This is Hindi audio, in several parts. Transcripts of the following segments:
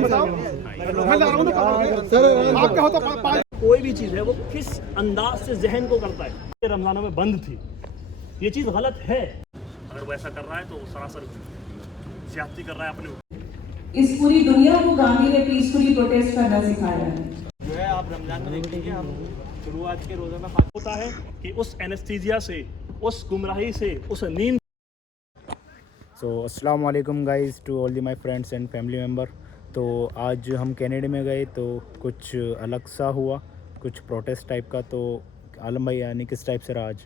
बताओ, मैं ला रहा हूँ सर, आपका होता कोई भी चीज़ है वो किस अंदाज से जहन को करता है। ये रमजानों में बंद थी, ये चीज़ गलत है। अगर वो ऐसा कर रहा है तो सरासर ज्यादती कर रहा है अपने। इस पूरी दुनिया को गांधी ने पीसफुली प्रोटेस्ट करना सिखाया है। जो है आप रमजान में देखिए, हम शुरुआत के रोज़ा में होता है कि उस एनेस्थीसिया से, उस गुमराही से, उस नींद। सो अस्सलाम वालेकुम guys to all the my friends and family member. तो आज हम कनाडा में गए तो कुछ अलग सा हुआ, कुछ प्रोटेस्ट टाइप का। तो आलम भाई यानी किस टाइप से रहा आज?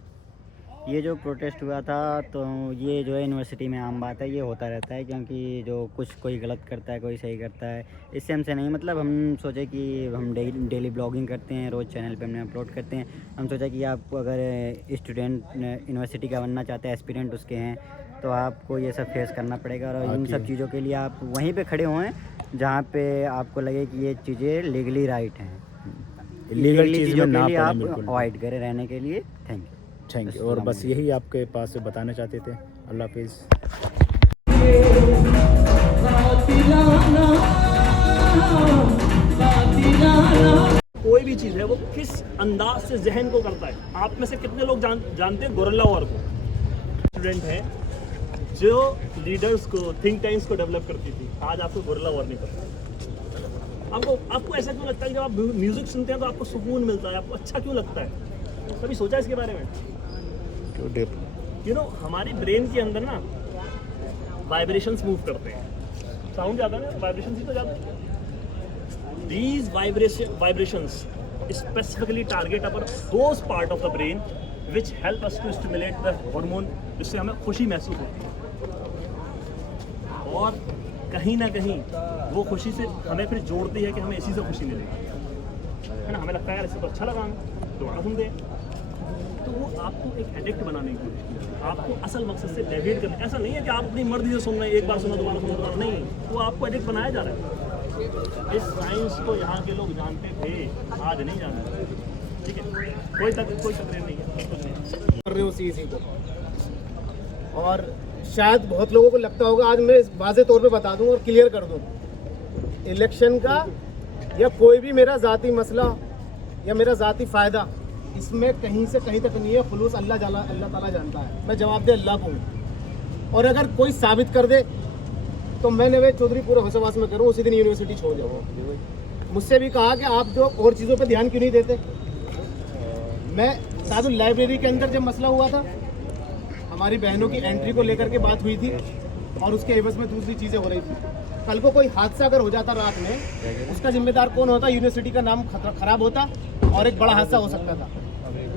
ये जो प्रोटेस्ट हुआ था तो ये जो है यूनिवर्सिटी में आम बात है, ये होता रहता है, क्योंकि जो कुछ कोई गलत करता है कोई सही करता है, इससे हमसे नहीं मतलब। हम सोचे कि हम डेली ब्लॉगिंग करते हैं, रोज़ चैनल पे हमने अपलोड करते हैं। हम सोचा कि आप अगर स्टूडेंट यूनिवर्सिटी का बनना चाहते हैं, एस्पिरेंट उसके हैं, तो आपको ये सब फेस करना पड़ेगा। और इन सब चीज़ों के लिए आप वहीं पर खड़े हुए हैं जहाँ पर आपको लगे कि ये चीज़ें लीगली राइट हैं। इलीगल चीज़ों के लिए आप अवॉइड करें रहने के लिए। Thank you. और बस यही आपके पास से बताना चाहते थे। अल्लाह हाफिज़। कोई भी चीज़ है वो किस अंदाज से जहन को करता है। आप में से कितने लोग जानते हैं गोरिल्ला वॉर को? स्टूडेंट है जो लीडर्स को, थिंक टैंक्स को डेवलप करती थी, आज आपको गोरिल्ला वॉर नहीं करता। आपको ऐसा क्यों लगता है कि जब आप म्यूजिक सुनते हैं तो आपको सुकून मिलता है, आपको अच्छा क्यों लगता है? कभी सोचा इसके बारे में? हमारी ब्रेन के अंदर ना वाइब्रेशंस मूव करते हैं, साउंड जाता है ना, वाइब्रेशंस ही तो जाते हैं। These vibrations specifically target upper those part of the brain which help us to stimulate the hormone, जिससे हमें खुशी महसूस होती है। और कहीं ना कहीं वो खुशी से हमें फिर जोड़ती है कि हमें इसी से खुशी मिलेगी, है ना। हमें लगता है यार इससे तो अच्छा लगा, हमें दोबारा सुन दे। तो वो आपको एक एडिक्ट बनाने की कोशिश की, आपको असल मकसद से डेविएट करना। ऐसा नहीं है कि आप अपनी मर्जी से सुन रहे हैं, एक बार सुना दोबारा नहीं, वो आपको एडिक्ट बनाया जा रहा है। इस साइंस को यहाँ के लोग जानते थे, आज नहीं जानते। ठीक है, कोई तकरीर नहीं है, कुछ नहीं कर रहे हो सीसी को। और शायद बहुत लोगों को लगता होगा, आज मैं वाज़े तौर पे बता दूं और क्लियर कर दूं, इलेक्शन का या कोई भी मेरा ज़ाती मसला या मेरा ज़ाती फ़ायदा इसमें कहीं से कहीं तक नहीं है। खुलूस अल्लाह ताला जानता है। मैं जवाब दे अल्लाह को हूँ। और अगर कोई साबित कर दे तो मैं नवेद चौधरी पूरे होशवास में करूँ, उसी दिन यूनिवर्सिटी छोड़ जाऊँ। मुझसे भी कहा कि आप जो और चीज़ों पे ध्यान क्यों नहीं देते। मैं साधु लाइब्रेरी के अंदर जब मसला हुआ था, हमारी बहनों की एंट्री को लेकर के बात हुई थी और उसके एवज में दूसरी चीज़ें हो रही थी। कल को कोई हादसा अगर हो जाता रात में, उसका जिम्मेदार कौन होता? यूनिवर्सिटी का नाम खराब होता और एक बड़ा हादसा हो सकता था।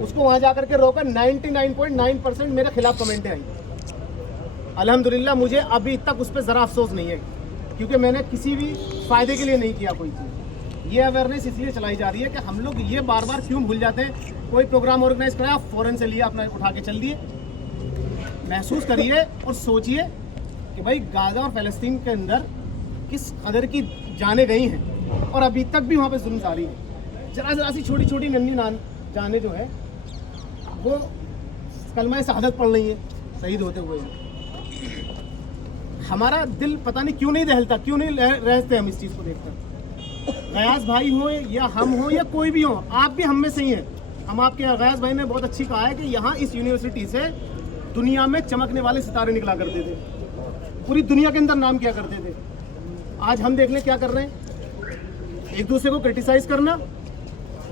उसको वहाँ जाकर के रोका। 99.9% मेरे खिलाफ कमेंटें आई। अल्हम्दुलिल्लाह मुझे अभी तक उस पर ज़रा अफसोस नहीं है, क्योंकि मैंने किसी भी फ़ायदे के लिए नहीं किया कोई चीज़। ये अवेयरनेस इसलिए चलाई जा रही है कि हम लोग ये बार बार क्यों भूल जाते हैं। कोई प्रोग्राम ऑर्गेनाइज कराया, फ़ौरन से लिया, अपना उठा के चल दिए। महसूस करिए और सोचिए कि भाई गाज़ा और फ़लस्तीन के अंदर किस कदर की जाने गई हैं और अभी तक भी वहाँ पे जुल्म जारी है। जरा सी छोटी छोटी नन्ही जाने जो है वो कलमा शहादत पढ़ रही है, शहीद होते हुए। हमारा दिल पता नहीं क्यों नहीं दहलता, क्यों नहीं रहते हम इस चीज़ को देखकर। गयास भाई हो या हम हो या कोई भी हो, आप भी हम में से ही हैं। हम आपके यहाँ, गयास भाई ने बहुत अच्छी कहा है कि यहाँ इस यूनिवर्सिटी से दुनिया में चमकने वाले सितारे निकला करते थे, पूरी दुनिया के अंदर नाम किया करते थे। आज हम देख लें क्या कर रहे हैं, एक दूसरे को क्रिटिसाइज करना,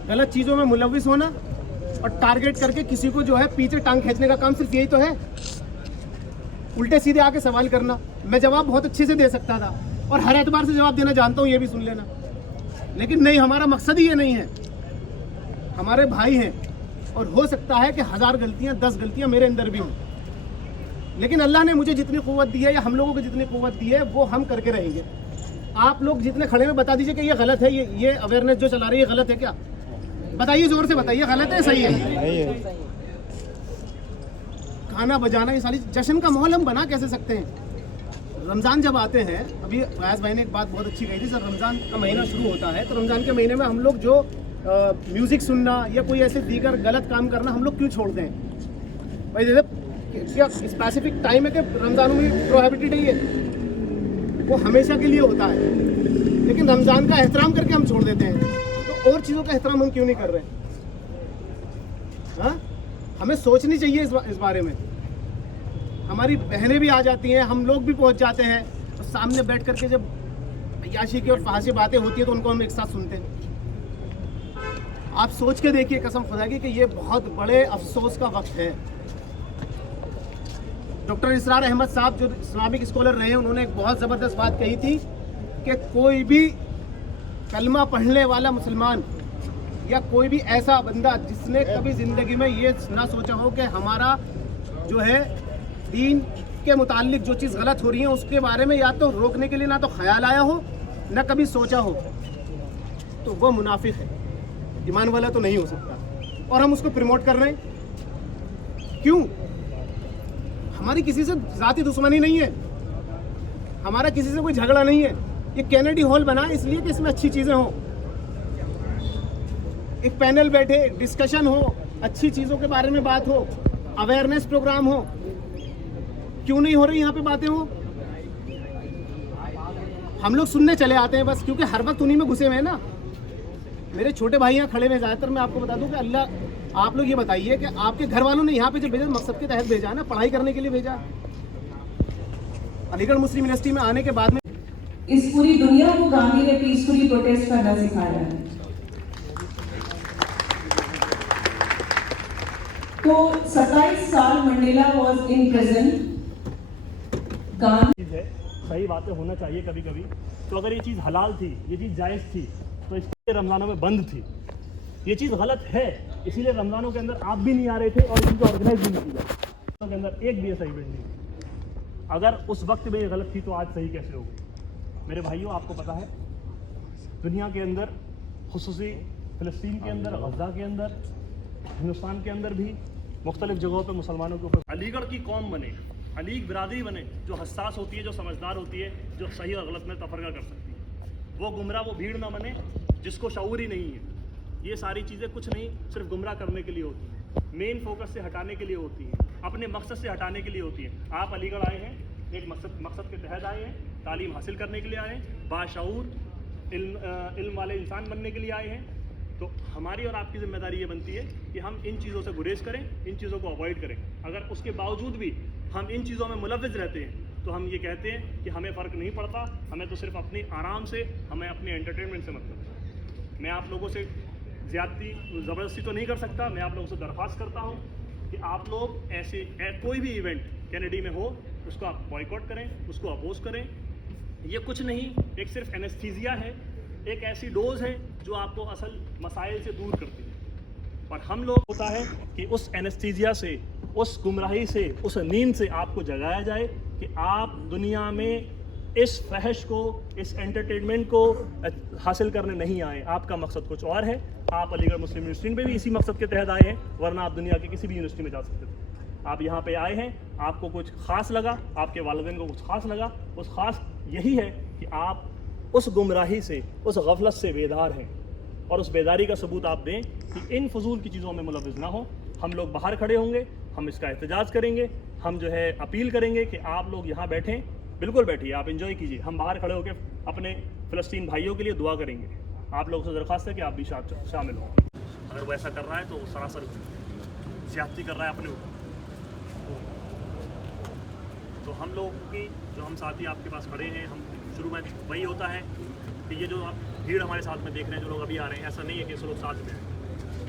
गलत चीज़ों में मुलविस होना और टारगेट करके किसी को जो है पीछे टांग खींचने का काम सिर्फ यही तो है। उल्टे सीधे आके सवाल करना। मैं जवाब बहुत अच्छे से दे सकता था और हर एतबार से जवाब देना जानता हूँ, ये भी सुन लेना, लेकिन नहीं, हमारा मकसद ही ये नहीं है। हमारे भाई हैं और हो सकता है कि 1000 गलतियाँ 10 गलतियाँ मेरे अंदर भी हों, लेकिन अल्लाह ने मुझे जितनी क़ुव्वत दी है या हम लोगों को जितनी क़ुव्वत दी है वो हम करके रहेंगे। आप लोग जितने खड़े में बता दीजिए कि ये गलत है, ये अवेयरनेस जो चला रही है गलत है क्या? बताइए, जोर से बताइए, गलत है सही है? गाना बजाना, ये सारी जश्न का माहौल हम बना कैसे सकते हैं? रमज़ान जब आते हैं, अभी गयास भाई ने एक बात बहुत अच्छी कही थी, सर रमज़ान का महीना शुरू होता है तो रमज़ान के महीने में हम लोग जो म्यूज़िक सुनना या कोई ऐसे दीगर गलत काम करना हम लोग क्यों छोड़ते हैं? भाई जैसे क्या स्पेसिफिक टाइम है कि रमज़ान में प्रोहिबिटेड है, ये वो हमेशा के लिए होता है। लेकिन रमज़ान का एहतराम करके हम छोड़ देते हैं, तो और चीज़ों का एहतराम हम क्यों नहीं कर रहे हैं? हाँ, हमें सोचनी चाहिए इस बारे में। हमारी बहनें भी आ जाती हैं, हम लोग भी पहुंच जाते हैं, तो सामने बैठ करके जब अय्याशी की और फहाशी बातें होती है तो उनको हम एक साथ सुनते हैं। आप सोच के देखिए कसम खुदा की कि ये बहुत बड़े अफसोस का वक्त है। डॉक्टर इसरार अहमद साहब जो इस्लामिक स्कॉलर रहे हैं, उन्होंने एक बहुत ज़बरदस्त बात कही थी कि कोई भी कलमा पढ़ने वाला मुसलमान या कोई भी ऐसा बंदा जिसने कभी ज़िंदगी में ये ना सोचा हो कि हमारा जो है दीन के मुताल्लिक जो चीज़ गलत हो रही है उसके बारे में या तो रोकने के लिए ना तो ख्याल आया हो, ना कभी सोचा हो, तो वो मुनाफिक है, ईमान वाला तो नहीं हो सकता। और हम उसको प्रमोट कर रहे हैं। क्यों? हमारी किसी से ज़ाती दुश्मनी नहीं है, हमारा किसी से कोई झगड़ा नहीं है। ये कैनेडी हॉल बना इसलिए कि इसमें अच्छी चीज़ें हों, एक पैनल बैठे, डिस्कशन हो, अच्छी चीज़ों के बारे में बात हो, अवेयरनेस प्रोग्राम हो। क्यों नहीं हो रही यहाँ पे बातें हो? हम लोग सुनने चले आते हैं बस, क्योंकि हर वक्त उन्हीं में घुसे हुए हैं ना। मेरे छोटे भाई यहाँ खड़े हुए ज़्यादातर, मैं आपको बता दूं कि अल्लाह, आप लोग ये बताइए कि आपके घर वालों ने यहाँ पे जो भेजा मकसद के तहत भेजा है ना, पढ़ाई करने के लिए भेजा। अलीगढ़ मुस्लिम यूनिवर्सिटी में आने के बाद में इस पूरी दुनिया को गांधी ने पीसफुली प्रोटेस्ट करना सिखाया है। तो 27 साल Mandela was in prison. Gandhi चीज़ है, सही बातें होना चाहिए कभी कभी। तो अगर ये चीज़ हलाल थी, ये चीज़ जायज़ थी, तो इसलिए रमज़ानों में बंद थी। ये चीज़ गलत है, इसीलिए रमज़ानों के अंदर आप भी नहीं आ रहे थे और इनको ऑर्गेनाइज भी नहीं किया। रमज़ानों के अंदर एक भी ऐसा इवेंट नहीं। अगर उस वक्त में ये गलत थी तो आज सही कैसे होगी? मेरे भाइयों, आपको पता है दुनिया के अंदर, खुसूसी फ़लस्तीन के अंदर, गज़ा के अंदर, हिंदुस्तान के अंदर भी मुख्तलिफ जगहों पर मुसलमानों के ऊपर अलीगढ़ की कौम बने, अलीग बिरादरी बने, जो हसास होती है, जो समझदार होती है, जो सही और गलत में तफरका कर सकती है। वो गुमराह, वो भीड़ ना बने जिसको शऊर ही नहीं है। ये सारी चीज़ें कुछ नहीं, सिर्फ गुमराह करने के लिए होती हैं, मेन फोकस से हटाने के लिए होती हैं, अपने मकसद से हटाने के लिए होती हैं। आप अलीगढ़ आए हैं, एक मकसद के तहत आए हैं, तालीम हासिल करने के लिए आए हैं, बाशऊर इल्म वाले इंसान बनने के लिए आए हैं। तो हमारी और आपकी जिम्मेदारी ये बनती है कि हम इन चीज़ों से गुरेज करें, इन चीज़ों को अवॉइड करें। अगर उसके बावजूद भी हम इन चीज़ों में मुलव्विज़ रहते हैं तो हम ये कहते हैं कि हमें फ़र्क नहीं पड़ता, हमें तो सिर्फ अपनी आराम से, हमें अपने एंटरटेनमेंट से मतलब है। मैं आप लोगों से ज़्यादती ज़बरदस्ती तो नहीं कर सकता। मैं आप लोगों से दरख्वास्त करता हूँ कि आप लोग ऐसे कोई भी इवेंट कैनेडी में हो उसको आप बॉयकॉट करें, उसको अपोज करें। ये कुछ नहीं, एक सिर्फ एनेस्थीसिया है, एक ऐसी डोज है जो आपको असल मसाइल से दूर करती है। और हम लोग होता है कि उस एनेस्थीसिया से, उस गुमराही से, उस नींद से आपको जगाया जाए कि आप दुनिया में इस फहश को, इस एंटरटेनमेंट को हासिल करने नहीं आए। आपका मकसद कुछ और है। आप अलीगढ़ मुस्लिम यूनिवर्सिटी में भी इसी मकसद के तहत आए हैं, वरना आप दुनिया के किसी भी यूनिवर्सिटी में जा सकते थे। आप यहाँ पे आए हैं, आपको कुछ ख़ास लगा, आपके वालिदैन को कुछ ख़ास लगा। उस ख़ास यही है कि आप उस गुमराही से, उस गफलत से बेदार हैं, और उस बेदारी का सबूत आप दें कि इन फजूल की चीज़ों में मुलव्विज़ ना हो। हम लोग बाहर खड़े होंगे, हम इसका एहतजाज करेंगे, हम जो है अपील करेंगे कि आप लोग यहाँ बैठें, बिल्कुल बैठिए, आप एंजॉय कीजिए। हम बाहर खड़े होकर अपने फ़लस्तीन भाइयों के लिए दुआ करेंगे। आप लोगों से दरख्वास्त है कि आप भी शामिल हों। अगर वो ऐसा कर रहा है तो वो सरासर ज़्यादती कर रहा है अपने ऊपर। तो हम लोग की जो हम साथी आपके पास खड़े हैं, हम शुरू में वही होता है कि ये जो आप भीड़ हमारे साथ में देख रहे हैं, जो लोग अभी आ रहे हैं, ऐसा नहीं है कि सब लोग साथ में हैं।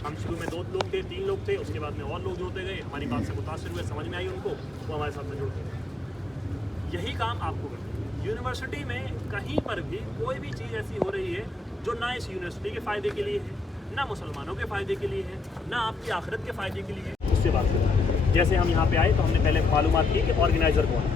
हम शुरू में 2 लोग थे, 3 लोग थे, उसके बाद में और लोग जुड़ते गए, हमारी बात से मुतासिर हुए, समझ में आई उनको, वो हमारे साथ में जुड़ते गए। यही काम आपको करना है। यूनिवर्सिटी में कहीं पर भी कोई भी चीज़ ऐसी हो रही है जो ना इस यूनिवर्सिटी के फ़ायदे के लिए है, ना मुसलमानों के फ़ायदे के लिए है, ना आपकी आखिरत के फ़ायदे के लिए है, उससे बात करना है। जैसे हम यहाँ पे आए तो हमने पहले मालूमात की कि ऑर्गेनाइज़र कौन है,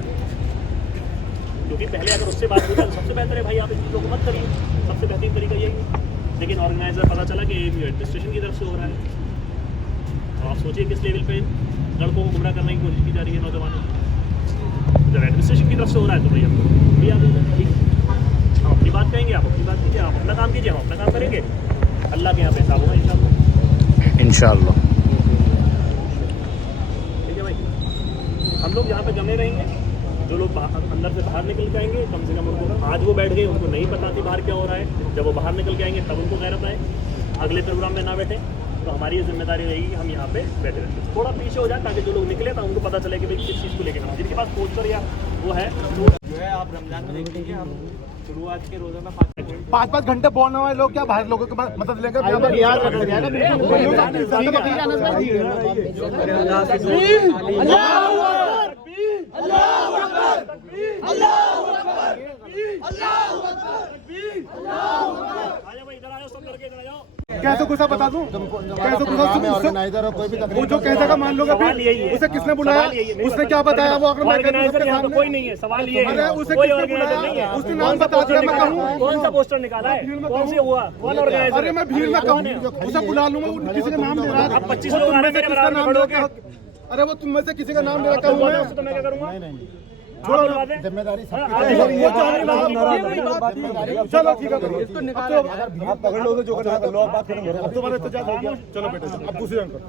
क्योंकि पहले अगर उससे बात होती है तो सबसे बेहतर है भाई आप इन चीज़ों को मत करिए, सबसे बेहतरीन तरीका यही है। लेकिन ऑर्गेनाइज़र पता चला कि AMU एडमिनिस्ट्रेशन की तरफ से हो रहा है। तो आप सोचिए किस लेवल पे लड़कों को गुमराह करने की कोशिश की जा रही है, नौजवानों को। जब एडमिनिस्ट्रेशन की तरफ से हो रहा है तो भाई हम भी आ जाएंगे, ठीक है, हम अपनी बात कहेंगे, आप अपनी बात कीजिए, आप अपना काम कीजिए, हम अपना काम करेंगे। अल्लाह के यहाँ पे हिसाब होगा इंशाअल्लाह। ठीक है भाई, हम लोग यहाँ पे जमे रहेंगे। जो लोग अंदर से बाहर निकल जाएंगे, कम से कम उनको आज वो बैठ गए, उनको नहीं पता थी बाहर क्या हो रहा है, जब वो बाहर निकल के आएंगे तब उनको गैरत आए, अगले प्रोग्राम में ना बैठे। तो हमारी ये जिम्मेदारी रहेगी कि हम यहाँ पे बैठे रहें, थोड़ा पीछे हो जाए ताकि जो लोग निकले तो उनको पता चले कि भाई किस चीज़ को लेकर ना, जिनके पास पोस्टर या वो है तो जो है आप रमजान में देख लीजिए, हम शुरुआत के रोज़े में 5-5 घंटे बोलने वाले लोग क्या बाहर लोगों की मदद लेंगे? याद कैसे गुस्सा बता दूं? कैसे गुस्सा ऑर्गेनाइजर हो कोई भी वो जो कहता का मान लोगे फिर उसे किसने बुलाया? उसने क्या बताया? वो ऑर्गेनाइजर यहाँ पे कोई नहीं है, सवाल ये है कोई ऑर्गेनाइजर नहीं है। उसने नाम बता दिया, मैं कहूँ कौन सा पोस्टर निकाला है, कौन से हुआ, कौन ऑर्गेनाइजर? अरे मैं भीड़ में कहूँ उसे बुला लूंगा, किसी का नाम ले रहा है। अब 25 लोग आ रहे हैं मेरे बराबर में खड़े होके। अरे वो तुम में से किसी का नाम ले रहा कहूँ मैं, तो मैं क्या करूँगा? छोड़ो जिम्मेदारी चलो ठीक है, इसको निकालो, आप पकड़ लो जो करना है, लो आप बात करेंगे। अब तुम्हारा इंतजार हो गया, चलो बेटे अब दूसरे जन करो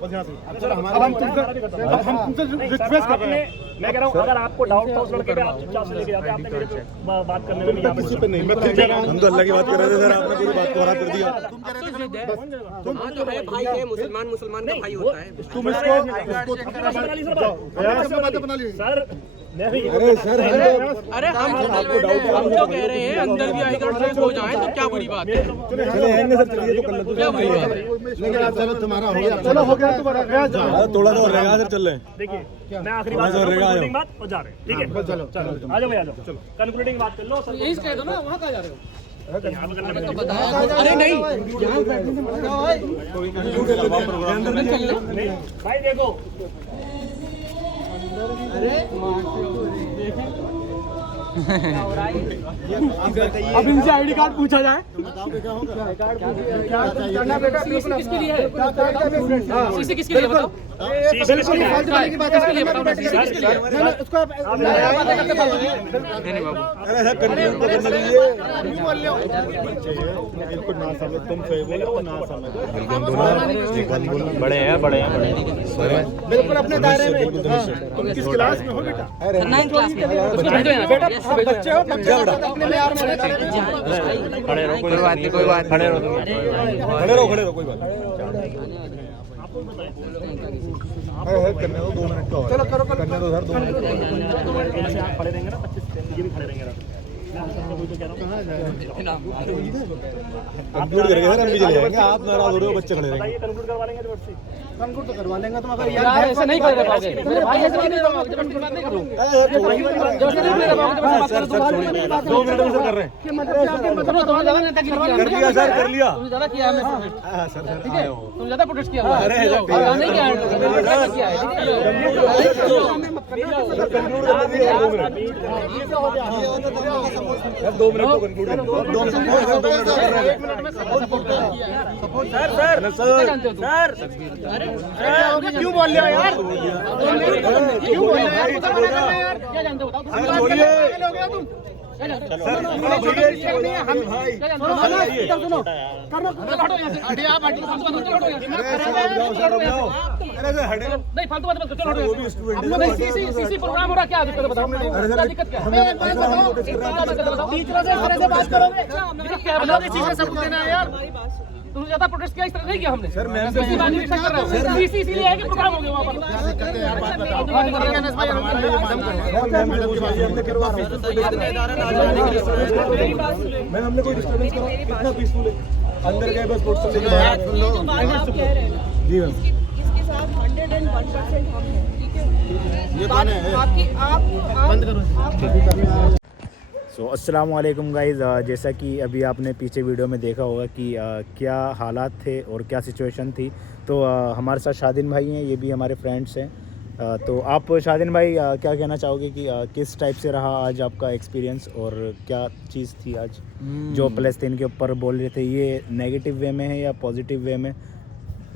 बस यहाँ से। अब हम तुमसे रिक्वेस्ट कर रहे हैं, मैं कह रहा हूँ अगर आपको डाउट था उस लड़के पे, आप चुपचाप से लेके जाते, आपने मेरे पे बात करने में नहीं, किसी पे नहीं, मैं ठीक है, हम तो अल्लाह की बात कर रहे थे सर, आपने पूरी बात को खराब कर दिया। तुम तो है भाई है, मुसलमान का भाई होता है। तुम इसको बना ली सर। अरे सर अरे हम तो कह रहे हैं अंदर भी आई कार्ड चेक हो जाए तो क्या बुरी बात है? क्या बुरी बात है? चलो तुम्हारा हो गया, चलो हो गया तुम्हारा, थोड़ा सा और रहेगा सर, चल रहे। देखिए मैं आखिरी बात कंक्लूडिंग बात और जा रहे हैं, ठीक है? चलो चलो आ जाओ भाई, आ जाओ, चलो कंक्लूडिंग बात कर लो सर। यही कह दो ना, वहाँ कहाँ जा रहे हो? अरे नहीं भाई देखो, अब इनसे आईडी कार्ड पूछा जाए किसके लिए है? सीसी किसके लिए बताओ? बड़े हैं बड़े हैं बिल्कुल अपने दायरे में। तुम किस क्लास में हो बेटा? 9th क्लास में। बेटा बच्चे हो, अपने में यार खड़े रहो, कोई बात नहीं, कोई बात, खड़े रहो, खड़े रहो कोई बात करने दो, 2 मिनट का। चलो करो करने दो सर, 2 मिनट खड़े रहेंगे ना, 25 ये भी खड़े रहेंगे कंक्लूड करेंगे सर, हम भी चले जाएंगे, आप नाराज हो रहे हो, बच्चे खड़े रहेंगे। कंक्लूड करवा लेंगे रिवर्स से, कंक्लूड तो करवा लेंगे तुम, अगर यार ऐसे नहीं कर पाओगे भाई, ऐसे नहीं कर पाओगे, जब बात नहीं कर लूंगा जैसे नहीं कर पाओगे, जब बात कर 2 मिनट में सर कर रहे हैं। सुनो, तुमने ज्यादा नेता कर लिया सर, कर लिया तुमने ज्यादा किया है, हाँ सर ठीक है? तुम ज्यादा प्रोटेस्ट किया हुआ है, अरे नहीं किया है, किया है, सर 2 मिनट तो कंक्लूड कर दो, 2 मिनट सर क्यों बोल रहे हो यार? क्यों बोल रहे हो यार? क्या जानते हो बताओ? नहीं फालतू बात मत करो, चलो सीसी प्रोग्राम हो रहा, क्या दिक्कत है बताओ? क्या दिक्कत क्या है? टीचरों से इस तरह से बात करोगे? दिक्कत क्या है बताओ? इस चीज का सबूत देना है यार। तुमने ज्यादा प्रोटेस्ट किया, इस तरह नहीं किया हमने सर। मैं इसी बात में कर रहा हूं, सीसी इसीलिए है कि प्रोग्राम हो गया वहां पर। मैं हमने कोई डिस्टर्बेंस करा? कितना पीसफुल है, अंदर गए बस वोट से जी मैम। इसके साथ 101% हम हैं, ठीक है? ये कौन है? आपकी आप बंद करो। सो अस्सलाम वालेकुम गाइज़, जैसा कि अभी आपने पीछे वीडियो में देखा होगा कि क्या हालात थे और क्या सिचुएशन थी। तो हमारे साथ शादिन भाई हैं, ये भी हमारे फ्रेंड्स हैं। तो आप शादिन भाई क्या कहना चाहोगे कि किस टाइप से रहा आज आपका एक्सपीरियंस, और क्या चीज़ थी आज जो फ़लस्तीन के ऊपर बोल रहे थे, ये नेगेटिव वे में है या पॉजिटिव वे में?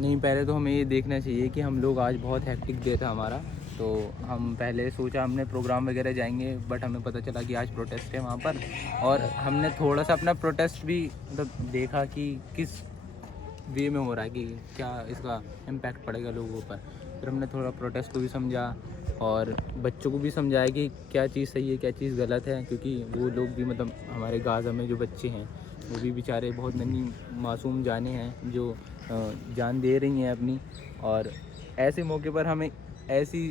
नहीं, पहले तो हमें ये देखना चाहिए कि हम लोग आज बहुत हैक्टिक डे था हमारा, तो हम पहले सोचा हमने प्रोग्राम वगैरह जाएंगे, बट हमें पता चला कि आज प्रोटेस्ट है वहाँ पर, और हमने थोड़ा सा अपना प्रोटेस्ट भी मतलब देखा कि किस वे में हो रहा है, कि क्या इसका इम्पैक्ट पड़ेगा लोगों पर। फिर हमने थोड़ा प्रोटेस्ट को भी समझा और बच्चों को भी समझाया कि क्या चीज़ सही है क्या चीज़ गलत है, क्योंकि वो लोग भी मतलब हमारे गाज़ा में जो बच्चे हैं वो भी बेचारे बहुत नन्ही मासूम जाने हैं जो जान दे रही हैं अपनी, और ऐसे मौके पर हमें ऐसी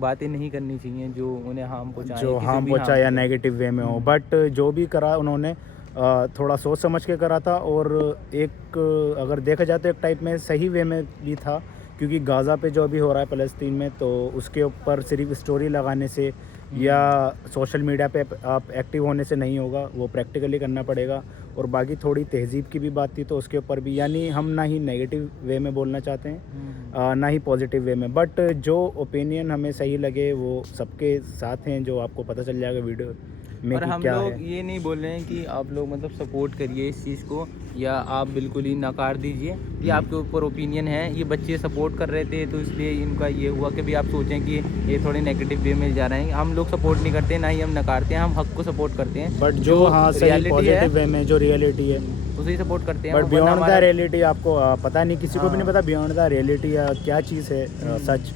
बातें नहीं करनी चाहिए जो उन्हें हार्म पहुँचाए, जो किसी हार्म भी पहुँचा या harm नेगेटिव वे में हो। बट जो भी करा उन्होंने थोड़ा सोच समझ के करा था, और एक अगर देखा जाए तो एक टाइप में सही वे में भी था, क्योंकि गाज़ा पे जो अभी हो रहा है फ़लस्तीन में, तो उसके ऊपर सिर्फ स्टोरी लगाने से या सोशल मीडिया पे आप एक्टिव होने से नहीं होगा, वो प्रैक्टिकली करना पड़ेगा। और बाकी थोड़ी तहज़ीब की भी बात थी तो उसके ऊपर भी, यानी हम ना ही नेगेटिव वे में बोलना चाहते हैं ना ही पॉजिटिव वे में, बट जो ओपिनियन हमें सही लगे वो सबके साथ हैं, जो आपको पता चल जाएगा वीडियो में और कि हम क्या लोग है। ये नहीं बोल रहे हैं कि आप लोग मतलब सपोर्ट करिए इस चीज़ को या आप बिल्कुल ही नकार दीजिए, ये आपके ऊपर ओपिनियन है। ये बच्चे सपोर्ट कर रहे थे तो इसलिए इनका ये हुआ कि भी आप सोचें कि ये थोड़े नेगेटिव वे में जा रहे हैं। हम लोग सपोर्ट नहीं करते, ना ही हम नकारते हैं, हम हक को सपोर्ट करते हैं। बट जो हाँ सही reality पॉजिटिव वे है में जो रियलिटी है, उसे ही सपोर्ट करते हैं। बट वरना बियॉन्ड द हमारा- रियलिटी आपको पता नहीं, किसी को भी नहीं हाँ। पता बियॉन्ड द रियलिटी क्या चीज़ है सच।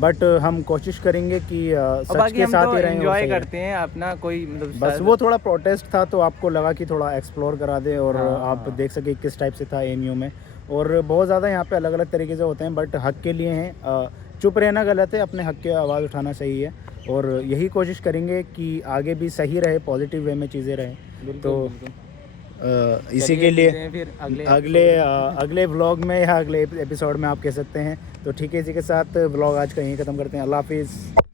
बट हम कोशिश करेंगे कि और सच बाकी के हम साथ तो ही रहें। और एंजॉय सही है। करते हैं अपना, कोई मतलब बस वो थोड़ा प्रोटेस्ट था तो आपको लगा कि थोड़ा एक्सप्लोर करा दे, और हाँ, आप हाँ। देख सके किस टाइप से था एएनयू में। और बहुत ज़्यादा यहाँ पे अलग अलग तरीके से होते हैं, बट हक के लिए हैं। चुप रहना गलत है, अपने हक की आवाज़ उठाना सही है, और यही कोशिश करेंगे कि आगे भी सही रहे, पॉजिटिव वे में चीज़ें रहें। तो इसी के लिए मिलते हैं फिर अगले व्लॉग में या अगले एपिसोड में आप कह सकते हैं। तो ठीक है, इसी के साथ व्लॉग आज का यहीं ख़त्म करते हैं। अल्लाह हाफिज़।